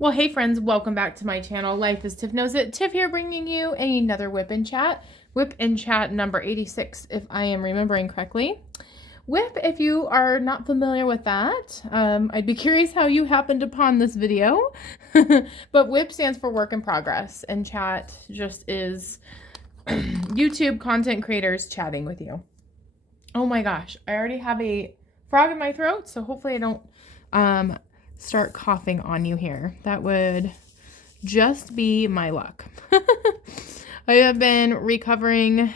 Well, hey friends, welcome back to my channel. Life is Tiff Knows It. Tiff here bringing you another WIP N Chat. WIP N Chat number 86, if I am remembering correctly. WIP, if you are not familiar with that, I'd be curious how you happened upon this video. But WIP stands for Work in Progress, and Chat just is YouTube content creators chatting with you. Oh my gosh, I already have a frog in my throat, so hopefully I don't start coughing on you here. That would just be my luck. I have been recovering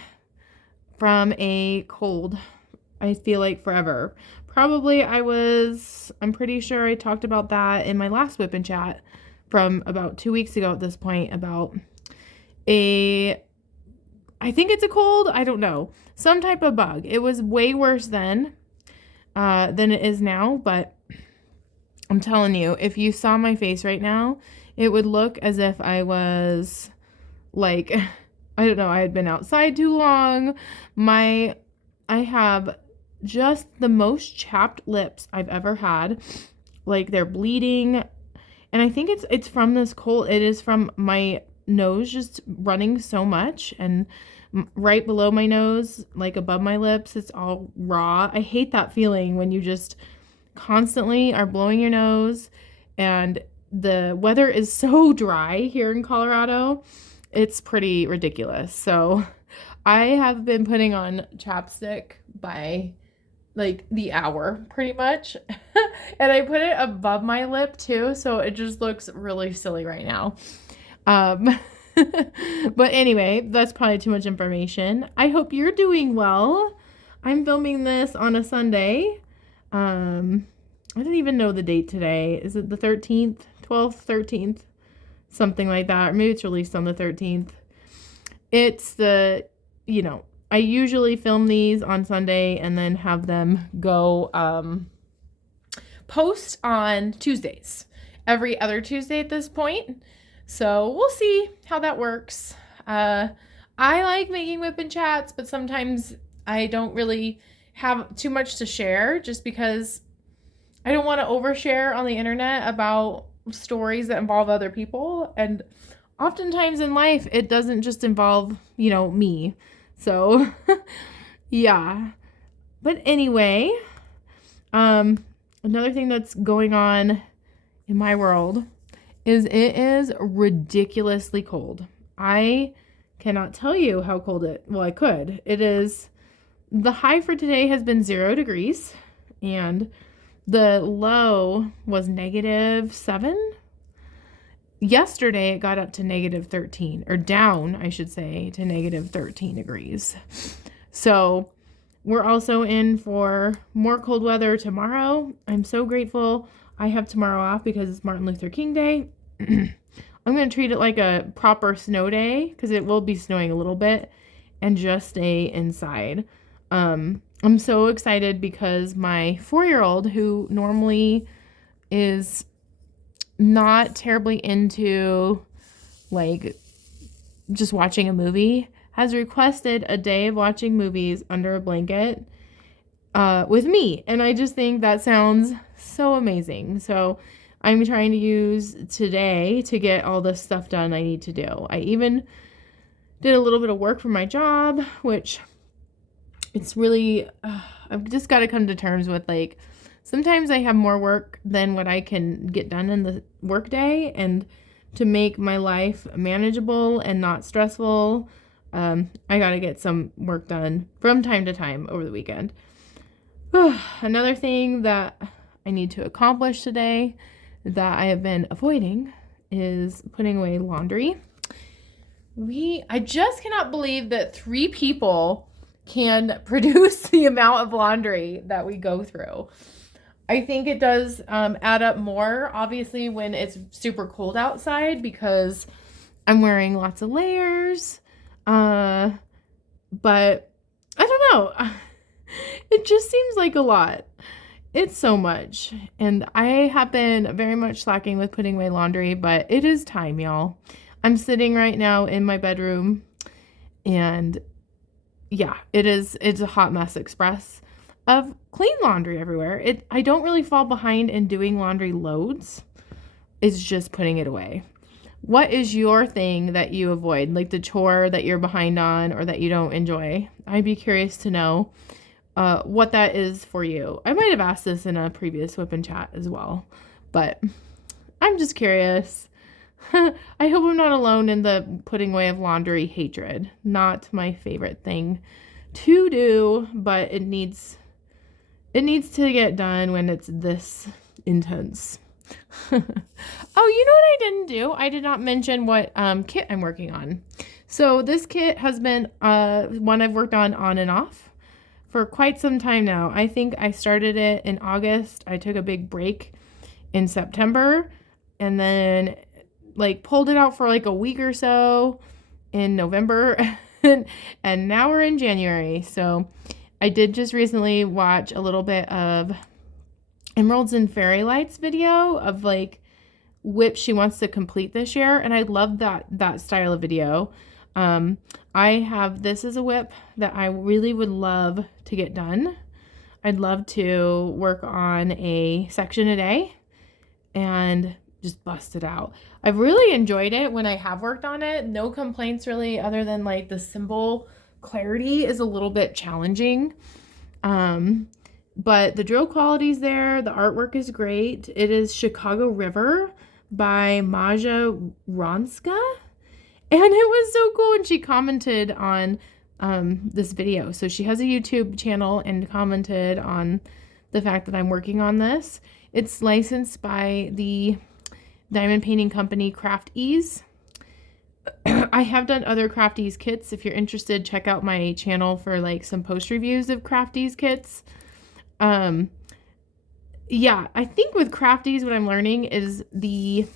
from a cold, I feel like forever. Probably I'm pretty sure I talked about that in my last WIP N Chat from about 2 weeks ago at this point about I think it's a cold, I don't know, some type of bug. It was way worse then than it is now, but I'm telling you, if you saw my face right now, it would look as if I was like, I don't know, I had been outside too long. I have just the most chapped lips I've ever had. Like, they're bleeding. And I think it's from this cold. It is from my nose just running so much, and right below my nose, like above my lips, it's all raw. I hate that feeling when you just constantly are blowing your nose, and the weather is so dry here in Colorado. It's pretty ridiculous. So I have been putting on chapstick by like the hour pretty much. And I put it above my lip too, so it just looks really silly right now. But anyway, that's probably too much information. I hope you're doing well. I'm filming this on a Sunday. I don't even know the date today. Is it the 13th, 12th, 13th? Something like that. Or maybe it's released on the 13th. It's I usually film these on Sunday and then have them go post on Tuesdays. Every other Tuesday at this point. So we'll see how that works. I like making WIP N Chats, but sometimes I don't really have too much to share just because I don't want to overshare on the internet about stories that involve other people. And oftentimes in life, it doesn't just involve, me. So, yeah. But anyway, another thing that's going on in my world is it is ridiculously cold. I cannot tell you how cold I could. The high for today has been 0 degrees, and the low was -7. Yesterday, it got up to -13, or down, I should say, to -13 degrees. So we're also in for more cold weather tomorrow. I'm so grateful I have tomorrow off because it's Martin Luther King Day. I'm going to treat it like a proper snow day because it will be snowing a little bit, and just stay inside. I'm so excited because my 4-year-old, who normally is not terribly into like just watching a movie, has requested a day of watching movies under a blanket with me. And I just think that sounds so amazing. So I'm trying to use today to get all the stuff done I need to do. I even did a little bit of work for my job, which it's really, I've just got to come to terms with, like, sometimes I have more work than what I can get done in the workday, and to make my life manageable and not stressful, I got to get some work done from time to time over the weekend. Another thing that I need to accomplish today that I have been avoiding is putting away laundry. I just cannot believe that 3 people can produce the amount of laundry that we go through. I think it does add up more, obviously, when it's super cold outside because I'm wearing lots of layers. But I don't know. It just seems like a lot. It's so much. And I have been very much slacking with putting away laundry, but it is time, y'all. I'm sitting right now in my bedroom, and yeah, it's a hot mess express of clean laundry everywhere. I don't really fall behind in doing laundry loads. is just putting it away. What is your thing that you avoid, like the chore that you're behind on or that you don't enjoy? I'd be curious to know what that is for you. I might have asked this in a previous WIP N Chat as well, but I'm just curious. I hope I'm not alone in the putting away of laundry hatred. Not my favorite thing to do, but it needs to get done when it's this intense. Oh, you know what I didn't do? I did not mention what kit I'm working on. So this kit has been one I've worked on and off for quite some time now. I think I started it in August. I took a big break in September and then like pulled it out for like a week or so in November and now we're in January. So I did just recently watch a little bit of Emeralds and Fairy Lights video of like WIP she wants to complete this year, and I love that style of video. This is a WIP that I really would love to get done. I'd love to work on a section a day and just bust it out. I've really enjoyed it when I have worked on it. No complaints really, other than like the symbol clarity is a little bit challenging. But the drill quality's there. The artwork is great. It is Chicago River by Maja Ronska. And it was so cool. And she commented on this video. So she has a YouTube channel and commented on the fact that I'm working on this. It's licensed by the diamond painting company Craft Ease. I have done other Craft Ease kits. If you're interested, check out my channel for like some post reviews of Craft Ease kits. Yeah, I think with Craft Ease, what I'm learning is there's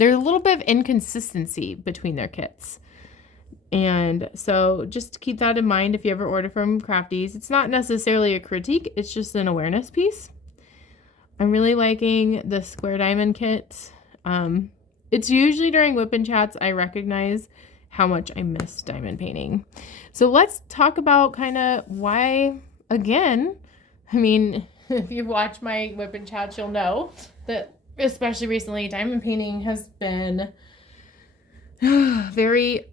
a little bit of inconsistency between their kits. And so just keep that in mind if you ever order from Craft Ease. It's not necessarily a critique, it's just an awareness piece. I'm really liking the square diamond kit. It's usually during WIP N Chats I recognize how much I miss diamond painting. So let's talk about kind of why, again, I mean, if you've watched my WIP N Chats, you'll know that, especially recently, diamond painting has been very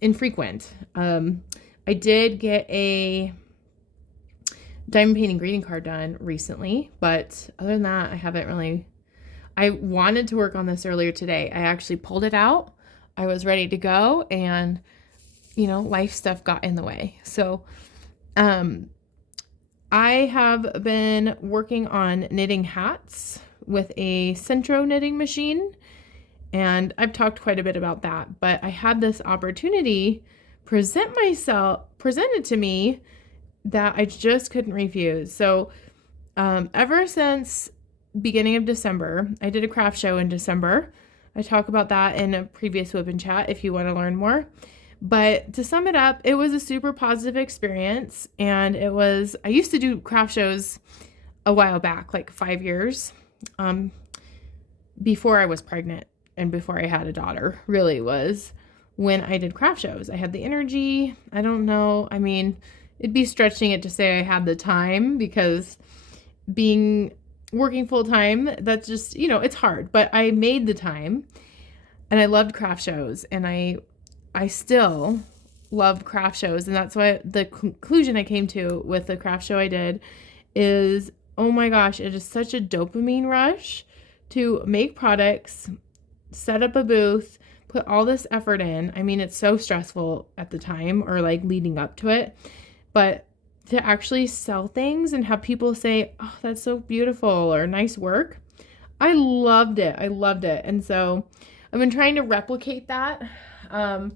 infrequent. I did get a diamond painting greeting card done recently, but other than that, I haven't really. I wanted to work on this earlier today. I actually pulled it out. I was ready to go, and life stuff got in the way. So, I have been working on knitting hats with a Centro knitting machine, and I've talked quite a bit about that, but I had this opportunity presented to me that I just couldn't refuse. So ever since beginning of December, I did a craft show in December. I talk about that in a previous WIP N Chat if you want to learn more. But to sum it up, it was a super positive experience. And I used to do craft shows a while back, like 5 years, before I was pregnant and before I had a daughter, really was when I did craft shows. I had the energy. I don't know. I mean, it'd be stretching it to say I had the time, because working full time, that's just, it's hard, but I made the time, and I loved craft shows, and I still love craft shows. And that's why the conclusion I came to with the craft show I did is, oh my gosh, it is such a dopamine rush to make products, set up a booth, put all this effort in. I mean, it's so stressful at the time, or like leading up to it, but to actually sell things and have people say, oh, that's so beautiful, or nice work. I loved it. And so I've been trying to replicate that. And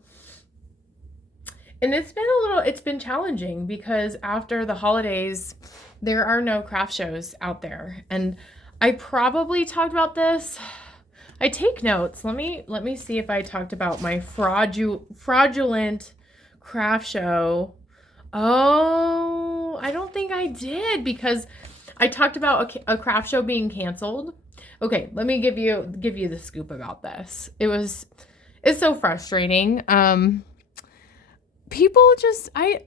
it's been challenging, because after the holidays, there are no craft shows out there. And I probably talked about this. I take notes. Let me see if I talked about my fraudulent craft show. Oh, I don't think I did, because I talked about a craft show being canceled. Okay, let me give you the scoop about this. It's so frustrating. People just, I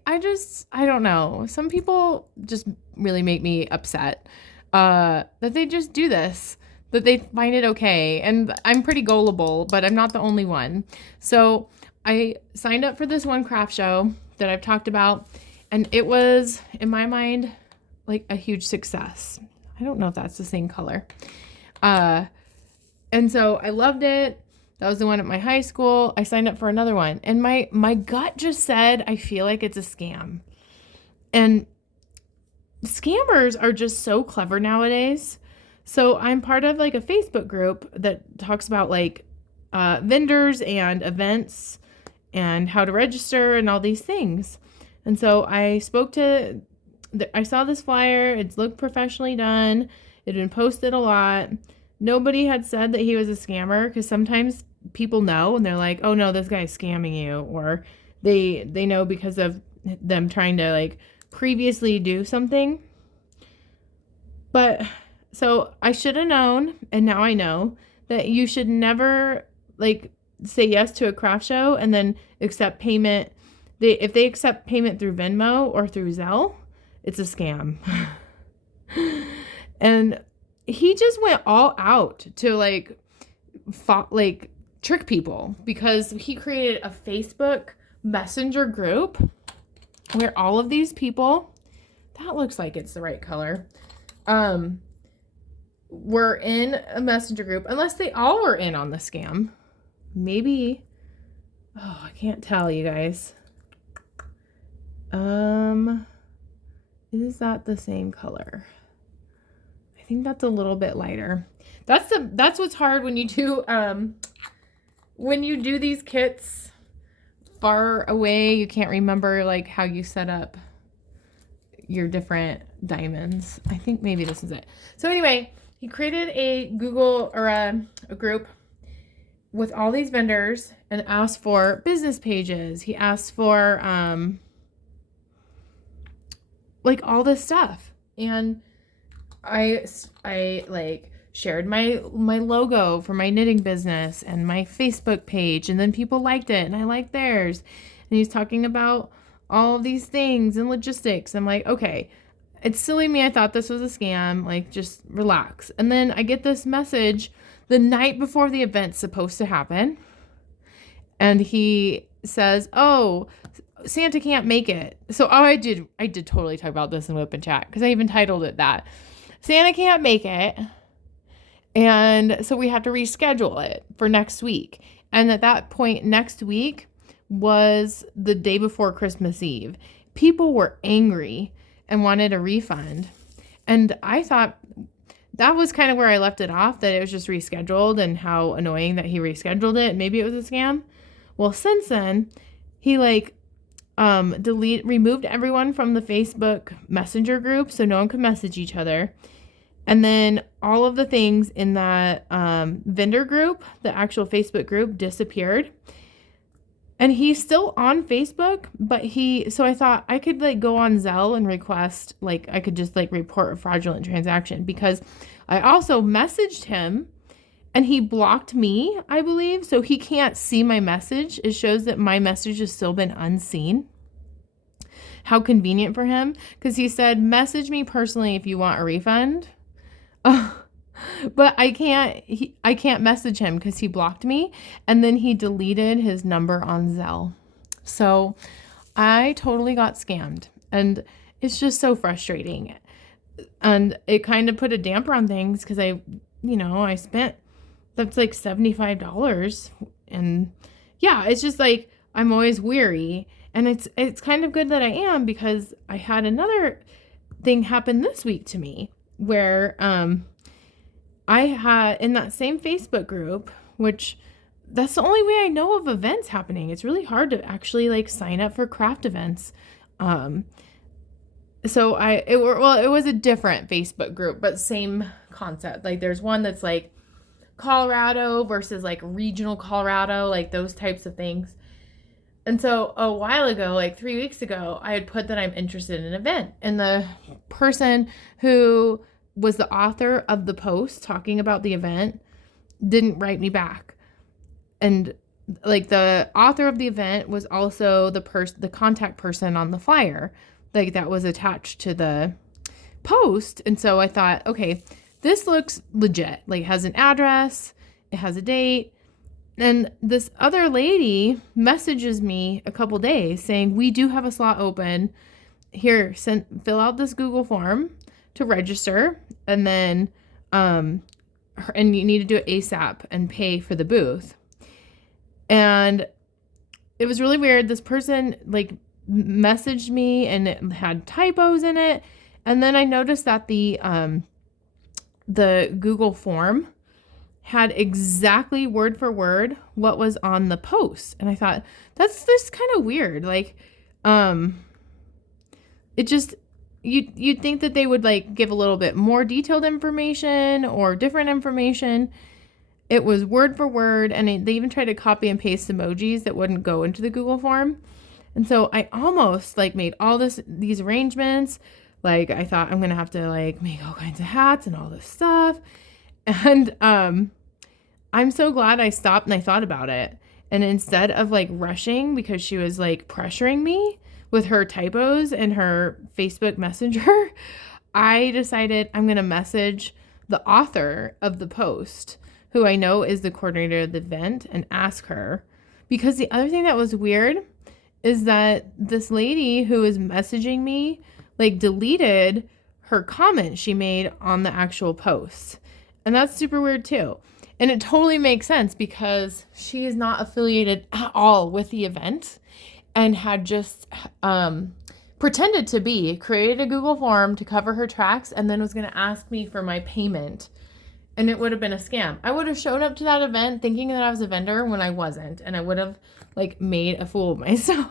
don't know. Some people just really make me upset, that they just do this. that they find it okay. And I'm pretty gullible, but I'm not the only one. So I signed up for this one craft show that I've talked about, and it was, in my mind, like a huge success. I don't know if that's the same color. And so I loved it. That was the one at my high school. I signed up for another one, and my gut just said, I feel like it's a scam. And scammers are just so clever nowadays. So I'm part of like a Facebook group that talks about like vendors and events and how to register and all these things. And so I saw this flyer. It's looked professionally done. It had been posted a lot. Nobody had said that he was a scammer, because sometimes people know and they're like, oh no, this guy's scamming you. Or they know because of them trying to like previously do something. But so I should have known, and now I know, that you should never like say yes to a craft show and then accept payment. If they accept payment through Venmo or through Zelle, it's a scam. And he just went all out to like trick people, because he created a Facebook Messenger group where all of these people, that looks like it's the right color, were in a messenger group, unless they all were in on the scam. Maybe, I can't tell you guys. Is that the same color? I think that's a little bit lighter. That's what's hard when you do these kits far away. You can't remember like how you set up your different diamonds. I think maybe this is it. So anyway, he created a Google or a group with all these vendors and asked for business pages. He asked for like all this stuff. And I like shared my logo for my knitting business and my Facebook page, and then people liked it and I liked theirs. And he's talking about all of these things and logistics. I'm like, okay, it's silly me. I thought this was a scam. Like, just relax. And then I get this message the night before the event's supposed to happen. And he says, oh, Santa can't make it. So I did totally talk about this in WIP N Chat, because I even titled it that. Santa can't make it. And so we have to reschedule it for next week. And at that point, next week was the day before Christmas Eve. People were angry and wanted a refund. And I thought that was kind of where I left it off, that it was just rescheduled, and how annoying that he rescheduled it. Maybe it was a scam. Well, since then, he removed everyone from the Facebook Messenger group so no one could message each other. And then all of the things in that vendor group, the actual Facebook group, disappeared. And he's still on Facebook, but so I thought I could go on Zelle and request, I could just report a fraudulent transaction, because I also messaged him and he blocked me, I believe. So he can't see my message. It shows that my message has still been unseen. How convenient for him, because he said, message me personally if you want a refund. But I can't message him because he blocked me, and then he deleted his number on Zelle. So I totally got scammed, and it's just so frustrating. And it kind of put a damper on things, because I spent, that's $75. And yeah, it's just I'm always weary, and it's kind of good that I am, because I had another thing happen this week to me where, I had in that same Facebook group, which that's the only way I know of events happening. It's really hard to actually sign up for craft events. So it was a different Facebook group, but same concept. There's one that's Colorado versus regional Colorado, those types of things. And so a while ago, 3 weeks ago, I had put that I'm interested in an event, and the person who was the author of the post talking about the event didn't write me back. And the author of the event was also the contact person on the flyer, that was attached to the post. And so I thought, okay, this looks legit. Like, it has an address, it has a date. And this other lady messages me a couple days saying, we do have a slot open. Here, fill out this Google form to register, and then and you need to do it ASAP and pay for the booth. And it was really weird. This person like messaged me and it had typos in it. And then I noticed that the Google form had exactly word for word what was on the post. And I thought, that's just kind of weird. Like, it just, you'd think that they would like give a little bit more detailed information or different information. It was word for word, and they even tried to copy and paste emojis that wouldn't go into the Google form. And so I almost like made all these arrangements. Like, I thought I'm gonna have to like make all kinds of hats and all this stuff. And I'm so glad I stopped and I thought about it. And instead of like rushing, because she was like pressuring me with her typos in her Facebook Messenger, I decided I'm gonna message the author of the post, who I know is the coordinator of the event, and ask her. Because the other thing that was weird is that this lady who was messaging me like deleted her comment she made on the actual post. And that's super weird too. And it totally makes sense because she is not affiliated at all with the event and had just pretended to be, created a Google form to cover her tracks, and then was going to ask me for my payment. And it would have been a scam. I would have showed up to that event thinking that I was a vendor when I wasn't. And I would have like made a fool of myself.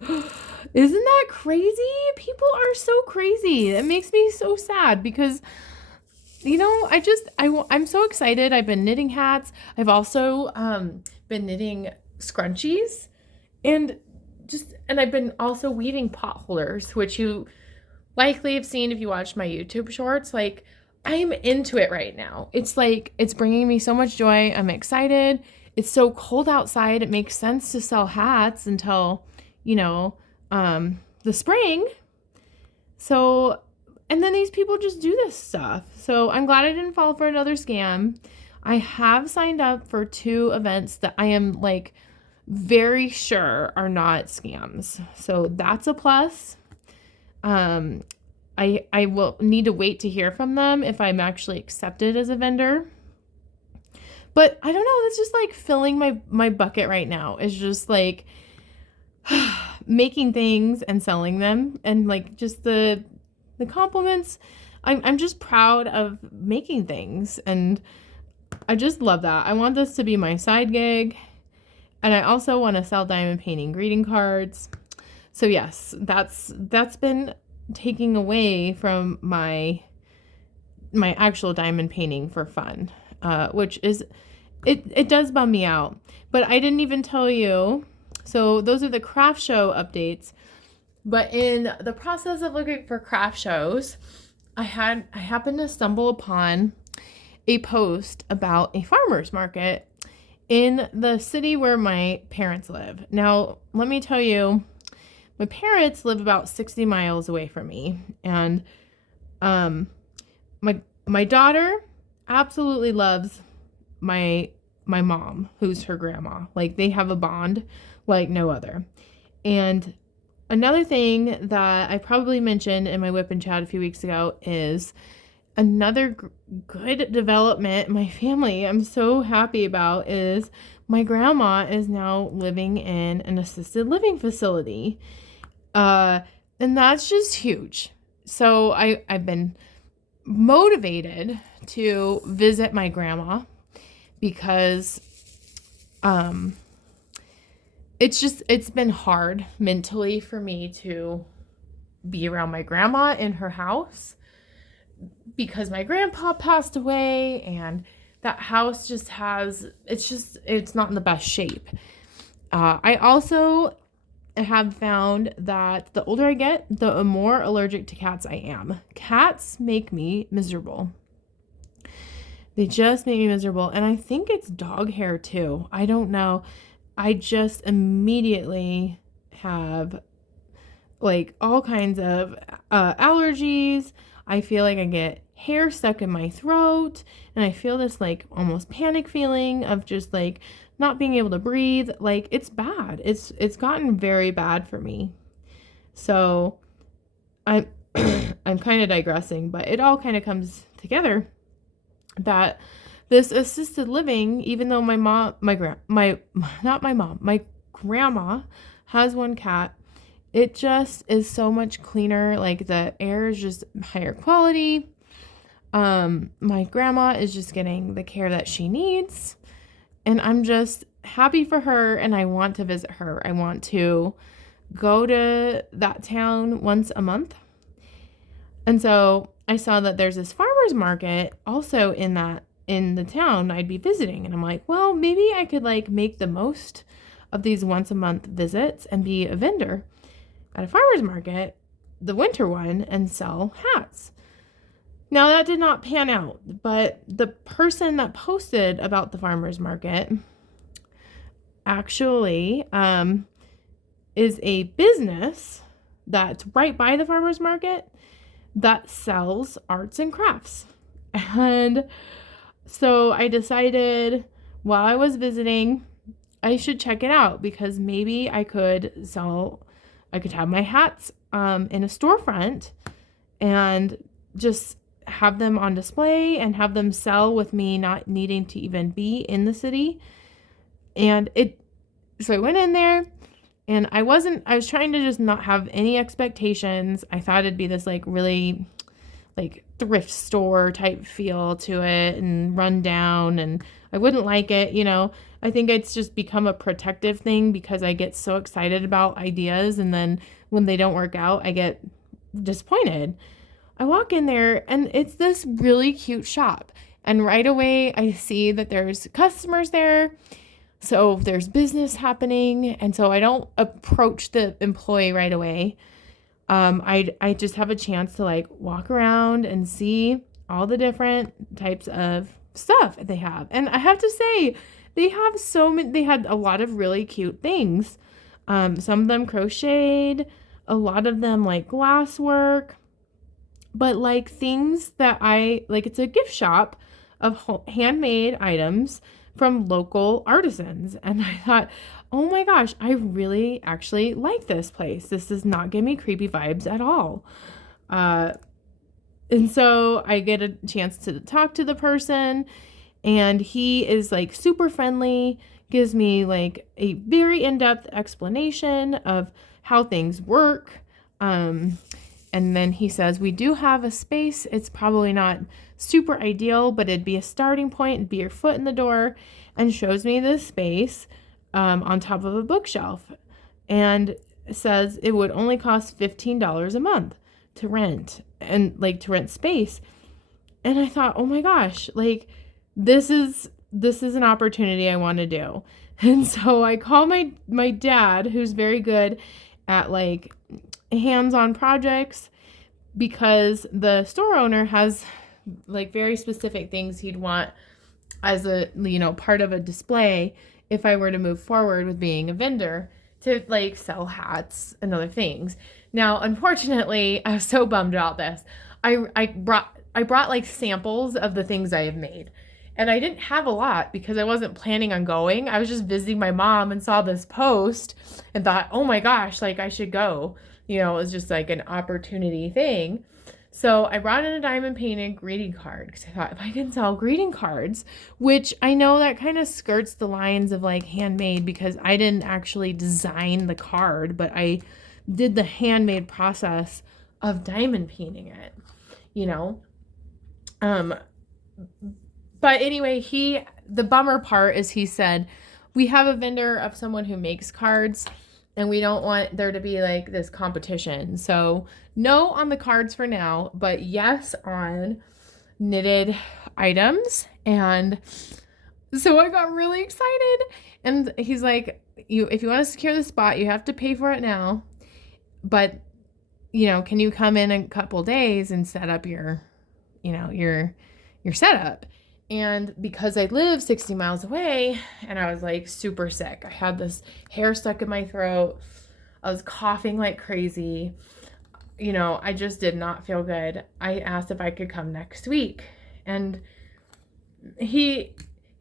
Isn't that crazy? People are so crazy. It makes me so sad because, you know, I'm so excited. I've been knitting hats. I've also been knitting scrunchies, and I've been also weaving pot holders, which you likely have seen if you watched my YouTube shorts. Like, I'm into it right now. It's like, it's bringing me so much joy. I'm excited. It's so cold outside. It makes sense to sell hats until, you know, the spring. So, and then these people just do this stuff. So I'm glad I didn't fall for another scam. I have signed up for 2 events that I am like very sure are not scams. So that's a plus. I will need to wait to hear from them if I'm actually accepted as a vendor. But I don't know, it's just like filling my bucket right now. It's just like making things and selling them, and like just the compliments. I'm just proud of making things, and I just love that. I want this to be my side gig, and I also want to sell diamond painting greeting cards. So yes, that's been taking away from my actual diamond painting for fun, which is, it does bum me out. But I didn't even tell you. So those are the craft show updates. But in the process of looking for craft shows, I happened to stumble upon a post about a farmer's market in the city where my parents live. Now, let me tell you, my parents live about 60 miles away from me, and my daughter absolutely loves my mom, who's her grandma. Like, they have a bond like no other. And another thing that I probably mentioned in my WIP N Chat a few weeks ago is another good development my family I'm so happy about is my grandma is now living in an assisted living facility. And that's just huge. So I've been motivated to visit my grandma because it's been hard mentally for me to be around my grandma in her house because my grandpa passed away, and that house just it's not in the best shape. I also have found that the older I get, the more allergic to cats I am. Cats make me miserable. They just make me miserable. And I think it's dog hair too. I don't know. I just immediately have like all kinds of allergies. I feel like I get hair stuck in my throat, and I feel this like almost panic feeling of just like not being able to breathe. Like, it's bad. It's gotten very bad for me. So I'm I'm kind of digressing, but it all kind of comes together that this assisted living, even though my grandma has one cat, it just is so much cleaner. Like, the air is just higher quality. My grandma is just getting the care that she needs, and I'm just happy for her, and I want to visit her. I want to go to that town once a month. And so I saw that there's this farmer's market also in the town I'd be visiting. And I'm like, well, maybe I could like make the most of these once a month visits and be a vendor at a farmer's market, the winter one, and sell hats. Now, that did not pan out, but the person that posted about the farmer's market actually is a business that's right by the farmer's market that sells arts and crafts. And so I decided while I was visiting, I should check it out, because maybe I could have my hats in a storefront and just have them on display and have them sell with me not needing to even be in the city. So I went in there, and I was trying to just not have any expectations. I thought it'd be this like really like thrift store type feel to it and run down, and I wouldn't like it, I think it's just become a protective thing because I get so excited about ideas, and then when they don't work out, I get disappointed. I walk in there, and it's this really cute shop, and right away I see that there's customers there. So there's business happening, and so I don't approach the employee right away. I just have a chance to like walk around and see all the different types of stuff they have. And I have to say, they had a lot of really cute things. Some of them crocheted, a lot of them like glasswork, but like things that it's a gift shop of handmade items from local artisans. And I thought, oh my gosh, I really actually like this place. This does not give me creepy vibes at all. And so I get a chance to talk to the person, and he is like super friendly, gives me like a very in-depth explanation of how things work. And then he says, we do have a space. It's probably not super ideal, but it'd be a starting point. It'd be your foot in the door, and shows me this space on top of a bookshelf, and says it would only cost $15 a month to rent, and like to rent space. And I thought, oh my gosh, like this is an opportunity I want to do. And so I call my dad, who's very good at like hands-on projects, because the store owner has like very specific things he'd want as a part of a display if I were to move forward with being a vendor, to like sell hats and other things. Now, unfortunately, I was so bummed about this. I brought like samples of the things I have made, and I didn't have a lot because I wasn't planning on going. I was just visiting my mom and saw this post and thought, oh my gosh, like I should go. It was just like an opportunity thing. So I brought in a diamond painted greeting card, because I thought if I can sell greeting cards, which I know that kind of skirts the lines of like handmade, because I didn't actually design the card, but I did the handmade process of diamond painting it, But anyway, the bummer part is he said, we have a vendor of someone who makes cards, and we don't want there to be like this competition. So no on the cards for now, but yes on knitted items. And so I got really excited. And he's like, if you want to secure the spot, you have to pay for it now. But, can you come in a couple days and set up your setup? And because I live 60 miles away, and I was like super sick, I had this hair stuck in my throat, I was coughing like crazy, I just did not feel good. I asked if I could come next week. And he's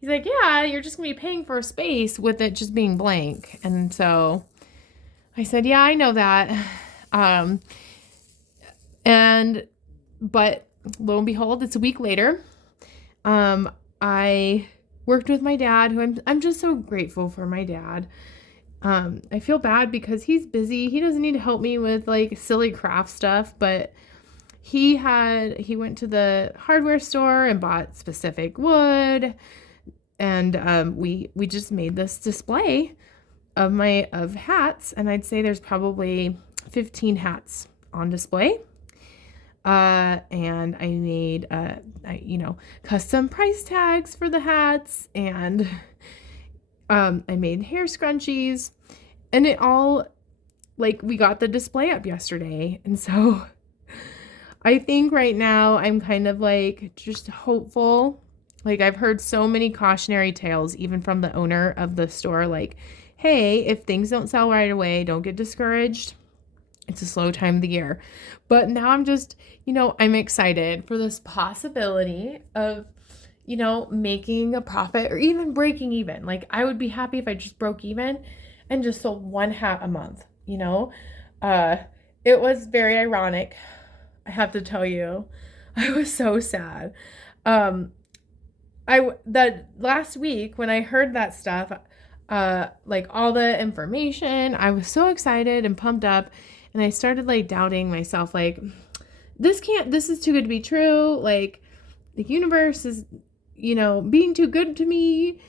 like, yeah, you're just going to be paying for a space with it just being blank. And so I said, yeah, I know that. But lo and behold, it's a week later. I worked with my dad, who I'm just so grateful for my dad. I feel bad because he's busy. He doesn't need to help me with like silly craft stuff, but he went to the hardware store and bought specific wood, and we just made this display of hats, and I'd say there's probably 15 hats on display. And I made custom price tags for the hats, and I made hair scrunchies, and it all, like, we got the display up yesterday. And so I think right now I'm kind of like just hopeful. Like, I've heard so many cautionary tales, even from the owner of the store, like, hey, if things don't sell right away, don't get discouraged. It's a slow time of the year. But now I'm just, I'm excited for this possibility of, making a profit or even breaking even. Like, I would be happy if I just broke even and just sold one hat a month, It was very ironic, I have to tell you. I was so sad. That last week when I heard that stuff, like all the information, I was so excited and pumped up, and I started like doubting myself, like, this is too good to be true. Like, the universe is, being too good to me.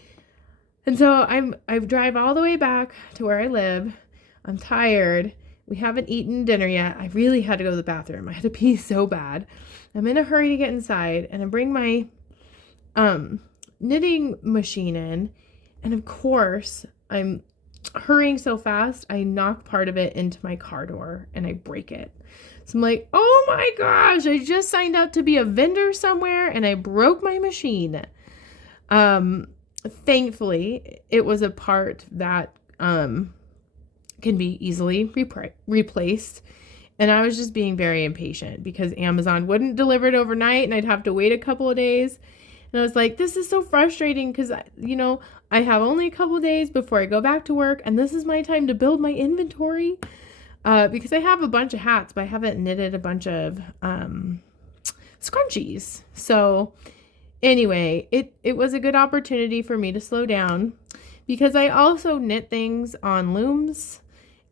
And so I drive all the way back to where I live. I'm tired. We haven't eaten dinner yet. I really had to go to the bathroom. I had to pee so bad. I'm in a hurry to get inside, and I bring my knitting machine in, and of course I'm hurrying so fast I knock part of it into my car door and I break it. So I'm like, oh my gosh, I just signed up to be a vendor somewhere and I broke my machine. Thankfully it was a part that can be easily replaced. And I was just being very impatient because Amazon wouldn't deliver it overnight and I'd have to wait a couple of days. And I was like, this is so frustrating because, I have only a couple of days before I go back to work, and this is my time to build my inventory, because I have a bunch of hats, but I haven't knitted a bunch of scrunchies. So anyway, it was a good opportunity for me to slow down because I also knit things on looms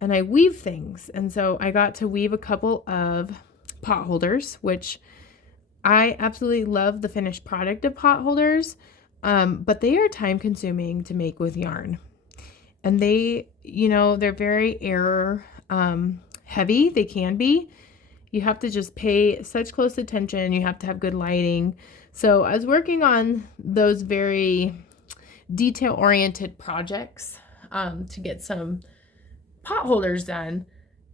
and I weave things. And so I got to weave a couple of pot holders, which I absolutely love the finished product of pot holders, but they are time consuming to make with yarn. And they, they're very error heavy. They can be. You have to just pay such close attention. You have to have good lighting. So I was working on those very detail-oriented projects to get some pot holders done.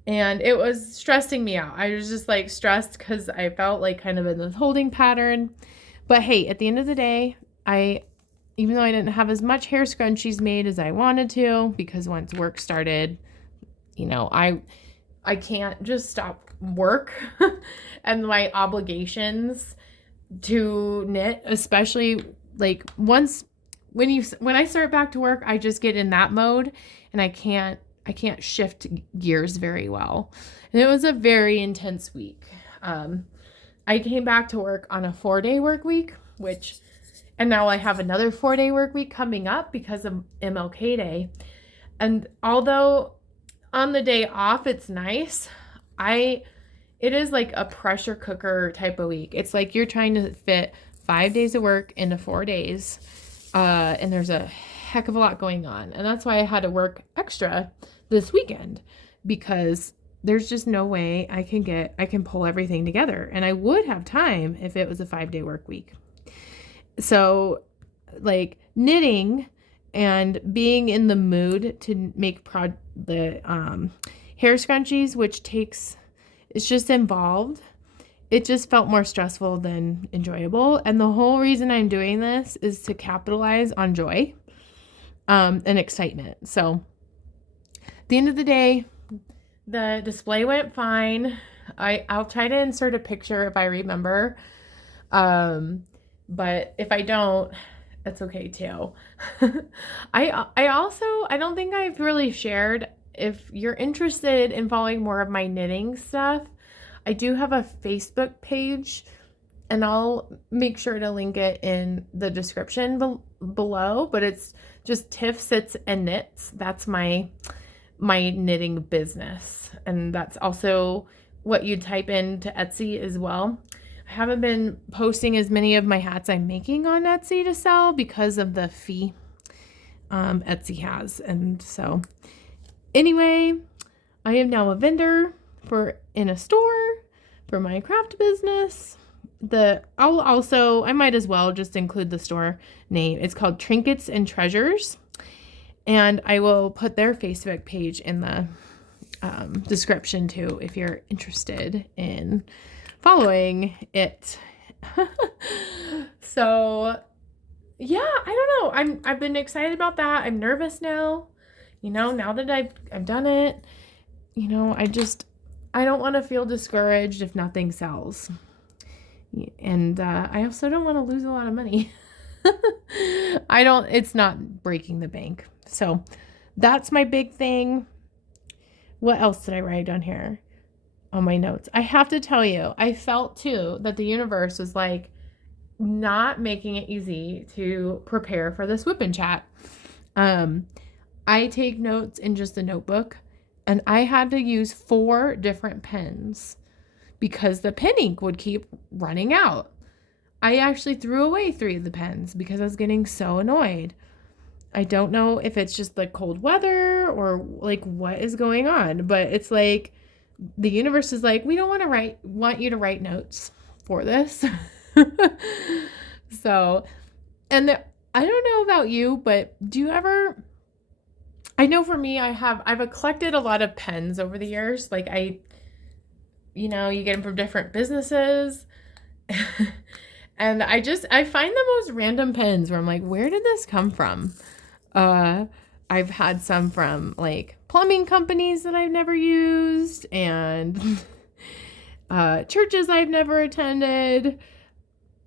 And it was stressing me out. I was just like stressed because I felt like kind of in this holding pattern. But hey, at the end of the day, even though I didn't have as much hair scrunchies made as I wanted to, because once work started, I can't just stop work and my obligations to knit, especially like when I start back to work, I just get in that mode and I can't shift gears very well. And it was a very intense week. I came back to work on a 4-day work week, and now I have another 4-day work week coming up because of MLK Day. And although on the day off, it's nice, it is like a pressure cooker type of week. It's like you're trying to fit 5 days of work into 4 days. And there's a heck of a lot going on. And that's why I had to work extra this weekend, because there's just no way I can pull everything together. And I would have time if it was a 5-day work week. So like knitting and being in the mood to make the hair scrunchies, which it's just involved. It just felt more stressful than enjoyable. And the whole reason I'm doing this is to capitalize on joy and excitement. So at the end of the day, the display went fine. I'll try to insert a picture if I remember. But if I don't, that's okay too. I don't think I've really shared, if you're interested in following more of my knitting stuff, I do have a Facebook page, and I'll make sure to link it in the description below, but it's just Tiff Sits and Knits. That's my knitting business, and that's also what you type into Etsy as well. I haven't been posting as many of my hats I'm making on Etsy to sell because of the fee Etsy has. And so anyway, I am now a vendor in a store for my craft business. I might as well just include the store name. It's called Trinkets and Treasures, and I will put their Facebook page in the description too if you're interested in following it. So yeah, I don't know. I've been excited about that. I'm nervous now. Now that I've done it, I don't want to feel discouraged if nothing sells. And I also don't want to lose a lot of money. It's not breaking the bank. So that's my big thing. What else did I write down here on my notes? I have to tell you, I felt too that the universe was like not making it easy to prepare for this WIP N Chat. I take notes in just a notebook, and I had to use 4 different pens because the pen ink would keep running out. I actually threw away 3 of the pens because I was getting so annoyed. I don't know if it's just the cold weather or like what is going on, but it's like the universe is like, we don't want you to write notes for this. So, and I don't know about you, but do you ever, I know for me, I've collected a lot of pens over the years. Like you get them from different businesses. And I find the most random pens where I'm like, where did this come from? I've had some from like plumbing companies that I've never used, and churches I've never attended.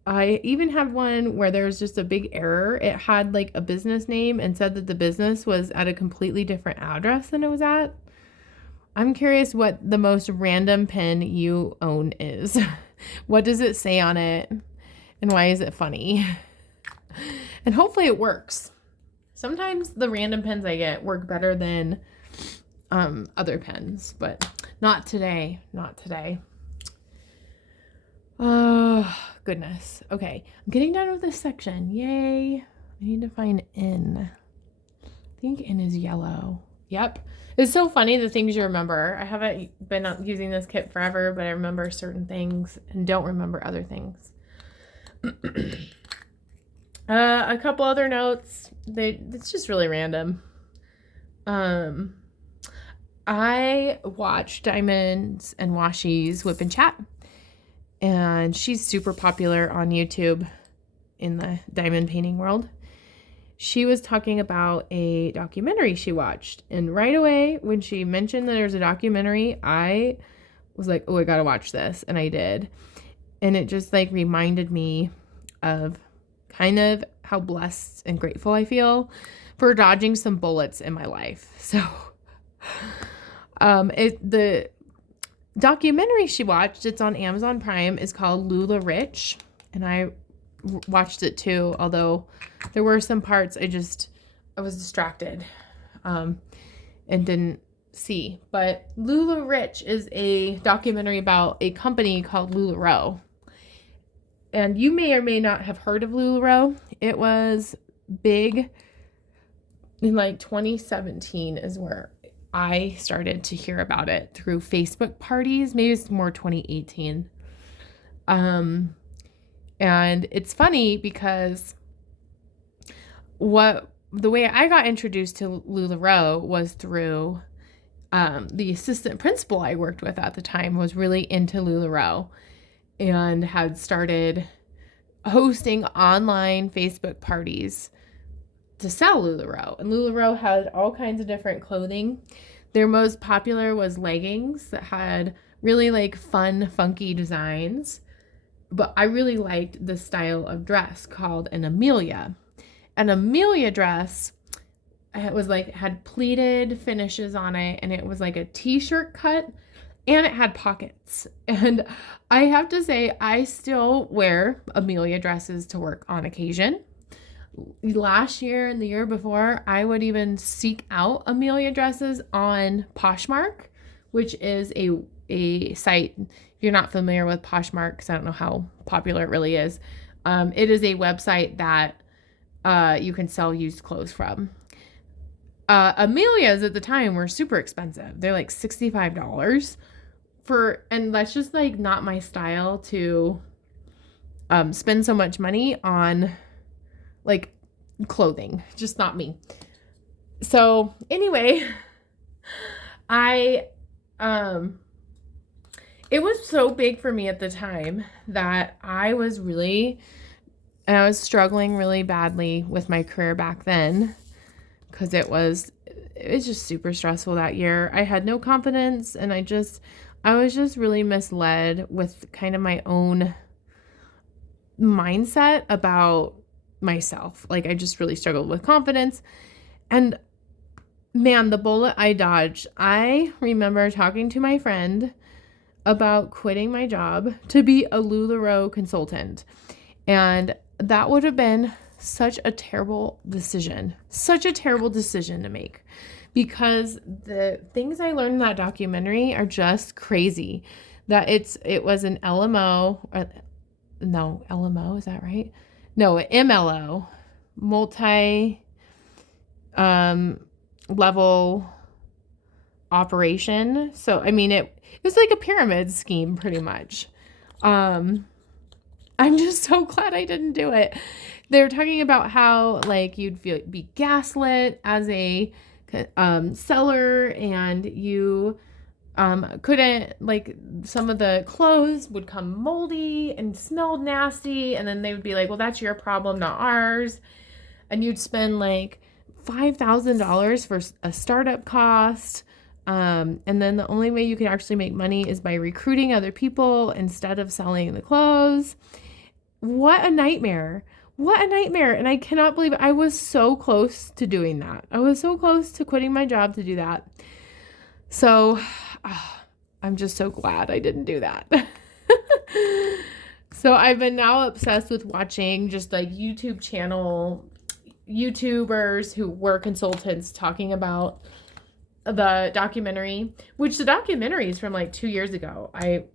I even had one where there was just a big error. It had like a business name and said that the business was at a completely different address than it was at. I'm curious what the most random pen you own is. What does it say on it? And why is it funny? And hopefully it works. Sometimes the random pens I get work better than other pens, but not today. Not today. Oh, goodness. Okay, I'm getting done with this section. Yay. I need to find N. I think N is yellow. Yep. It's so funny the things you remember. I haven't been using this kit forever, but I remember certain things and don't remember other things. A couple other notes. It's just really random. I watched Diamonds and Washi's WIP N Chat, and she's super popular on YouTube in the diamond painting world. She was talking about a documentary she watched, and right away when she mentioned that there's a documentary, I was like, oh, I gotta watch this, and I did. And it just like reminded me of kind of how blessed and grateful I feel for dodging some bullets in my life. So the documentary she watched, it's on Amazon Prime, is called Lula Rich, and I watched it too, although there were some parts I was distracted and didn't see. But Lula Rich is a documentary about a company called LuLaRoe. And you may or may not have heard of LuLaRoe. It was big in like 2017 is where I started to hear about it through Facebook parties. Maybe it's more 2018. And it's funny because the way I got introduced to LuLaRoe was through the assistant principal I worked with at the time was really into LuLaRoe and had started hosting online Facebook parties to sell LuLaRoe. And LuLaRoe had all kinds of different clothing. Their most popular was leggings that had really like fun, funky designs. But I really liked the style of dress called an Amelia. An Amelia dress, it was like, had pleated finishes on it, and it was like a t-shirt cut, and it had pockets. And I have to say, I still wear Amelia dresses to work on occasion. Last year and the year before, I would even seek out Amelia dresses on Poshmark, which is a site. If you're not familiar with Poshmark, because I don't know how popular it really is, it is a website that you can sell used clothes from. Amelia's at the time were super expensive. They're like $65 and that's just like not my style to spend so much money on like clothing. Just not me. So anyway, it was so big for me at the time that I was struggling really badly with my career back then, because it was just super stressful that year. I had no confidence, and I was just really misled with kind of my own mindset about myself. Like, I just really struggled with confidence. And man, the bullet I dodged. I remember talking to my friend about quitting my job to be a LuLaRoe consultant. And that would have been such a terrible decision to make, because the things I learned in that documentary are just crazy. That it was an LMO, LMO, is that right? No, MLO, multi level operation. So, I mean, it was like a pyramid scheme pretty much. I'm just so glad I didn't do it. They were talking about how like you'd be gaslit as a seller, and you couldn't, like, some of the clothes would come moldy and smelled nasty, and then they would be like, well, that's your problem, not ours. And you'd spend like $5,000 for a startup cost. And then the only way you can actually make money is by recruiting other people instead of selling the clothes. What a nightmare. And I cannot believe it. I was so close to doing that. I was so close to quitting my job to do that. So I'm just so glad I didn't do that. So I've been now obsessed with watching just like YouTubers who were consultants talking about the documentary, which the documentary is from like 2 years ago. I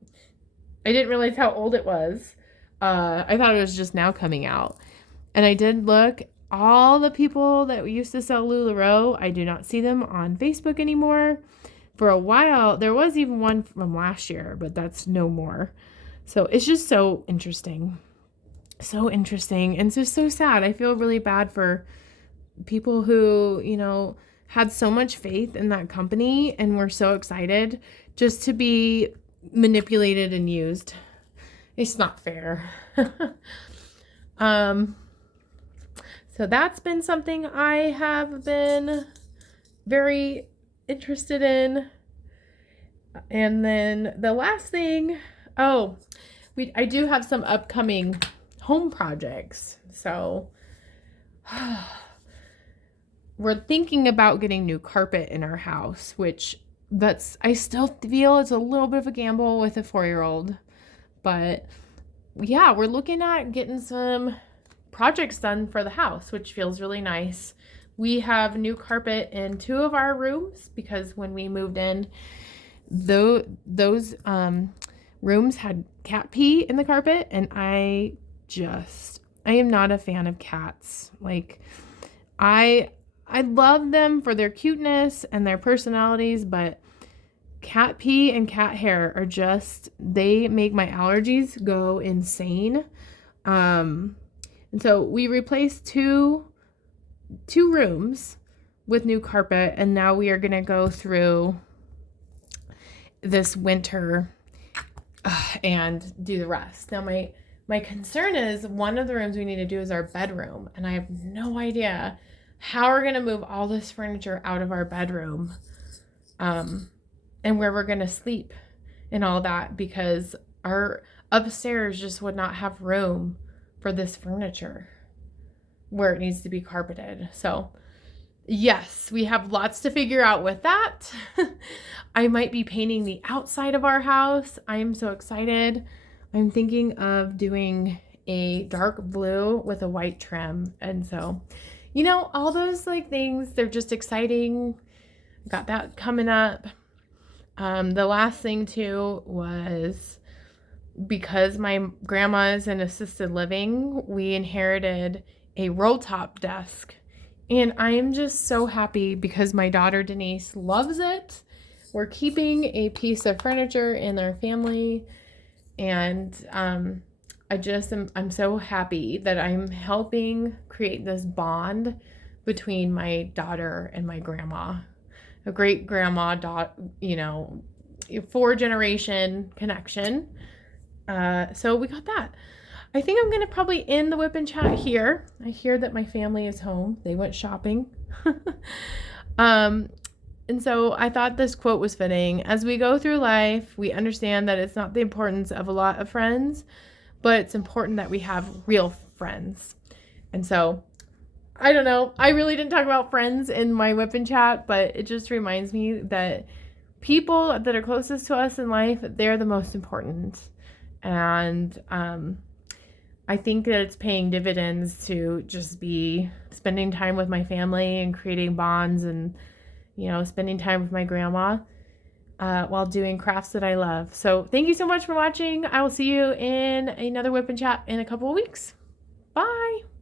didn't realize how old it was. I thought it was just now coming out. And I did look, all the people that used to sell LuLaRoe, I do not see them on Facebook anymore. For a while, there was even one from last year, but that's no more. So it's just so interesting. So interesting. And it's just so sad. I feel really bad for people who, had so much faith in that company and were so excited just to be manipulated and used. It's not fair. So that's been something I have been very interested in. And then the last thing, I do have some upcoming home projects. So we're thinking about getting new carpet in our house, which I still feel it's a little bit of a gamble with a 4-year-old. But yeah, we're looking at getting some projects done for the house, which feels really nice. We have new carpet in 2 of our rooms because when we moved in, those rooms had cat pee in the carpet, and I am not a fan of cats. Like, I love them for their cuteness and their personalities, but cat pee and cat hair are they make my allergies go insane. And so we replaced two rooms with new carpet, and now we are going to go through this winter and do the rest. Now my concern is one of the rooms we need to do is our bedroom, and I have no idea how we're going to move all this furniture out of our bedroom and where we're going to sleep. and all that because our upstairs just would not have room for this furniture where it needs to be carpeted. So yes, we have lots to figure out with that. I might be painting the outside of our house. I am so excited. I'm thinking of doing a dark blue with a white trim. And so, you know, all those like things, they're just exciting. Got that coming up. The last thing too was because my grandma is in assisted living, we inherited a roll top desk. And I am just so happy because my daughter Denise loves it. We're keeping a piece of furniture in our family. And I'm so happy that I'm helping create this bond between my daughter and my grandma. A great grandma, 4-generation connection. So we got that. I think I'm going to probably end the WIP N Chat here. I hear that my family is home. They went shopping. And so I thought this quote was fitting. As we go through life, we understand that it's not the importance of a lot of friends, but it's important that we have real friends. And so, I don't know. I really didn't talk about friends in my WIP N Chat, but it just reminds me that people that are closest to us in life, they're the most important. And I think that it's paying dividends to just be spending time with my family and creating bonds and, spending time with my grandma while doing crafts that I love. So thank you so much for watching. I will see you in another WIP N Chat in a couple of weeks. Bye.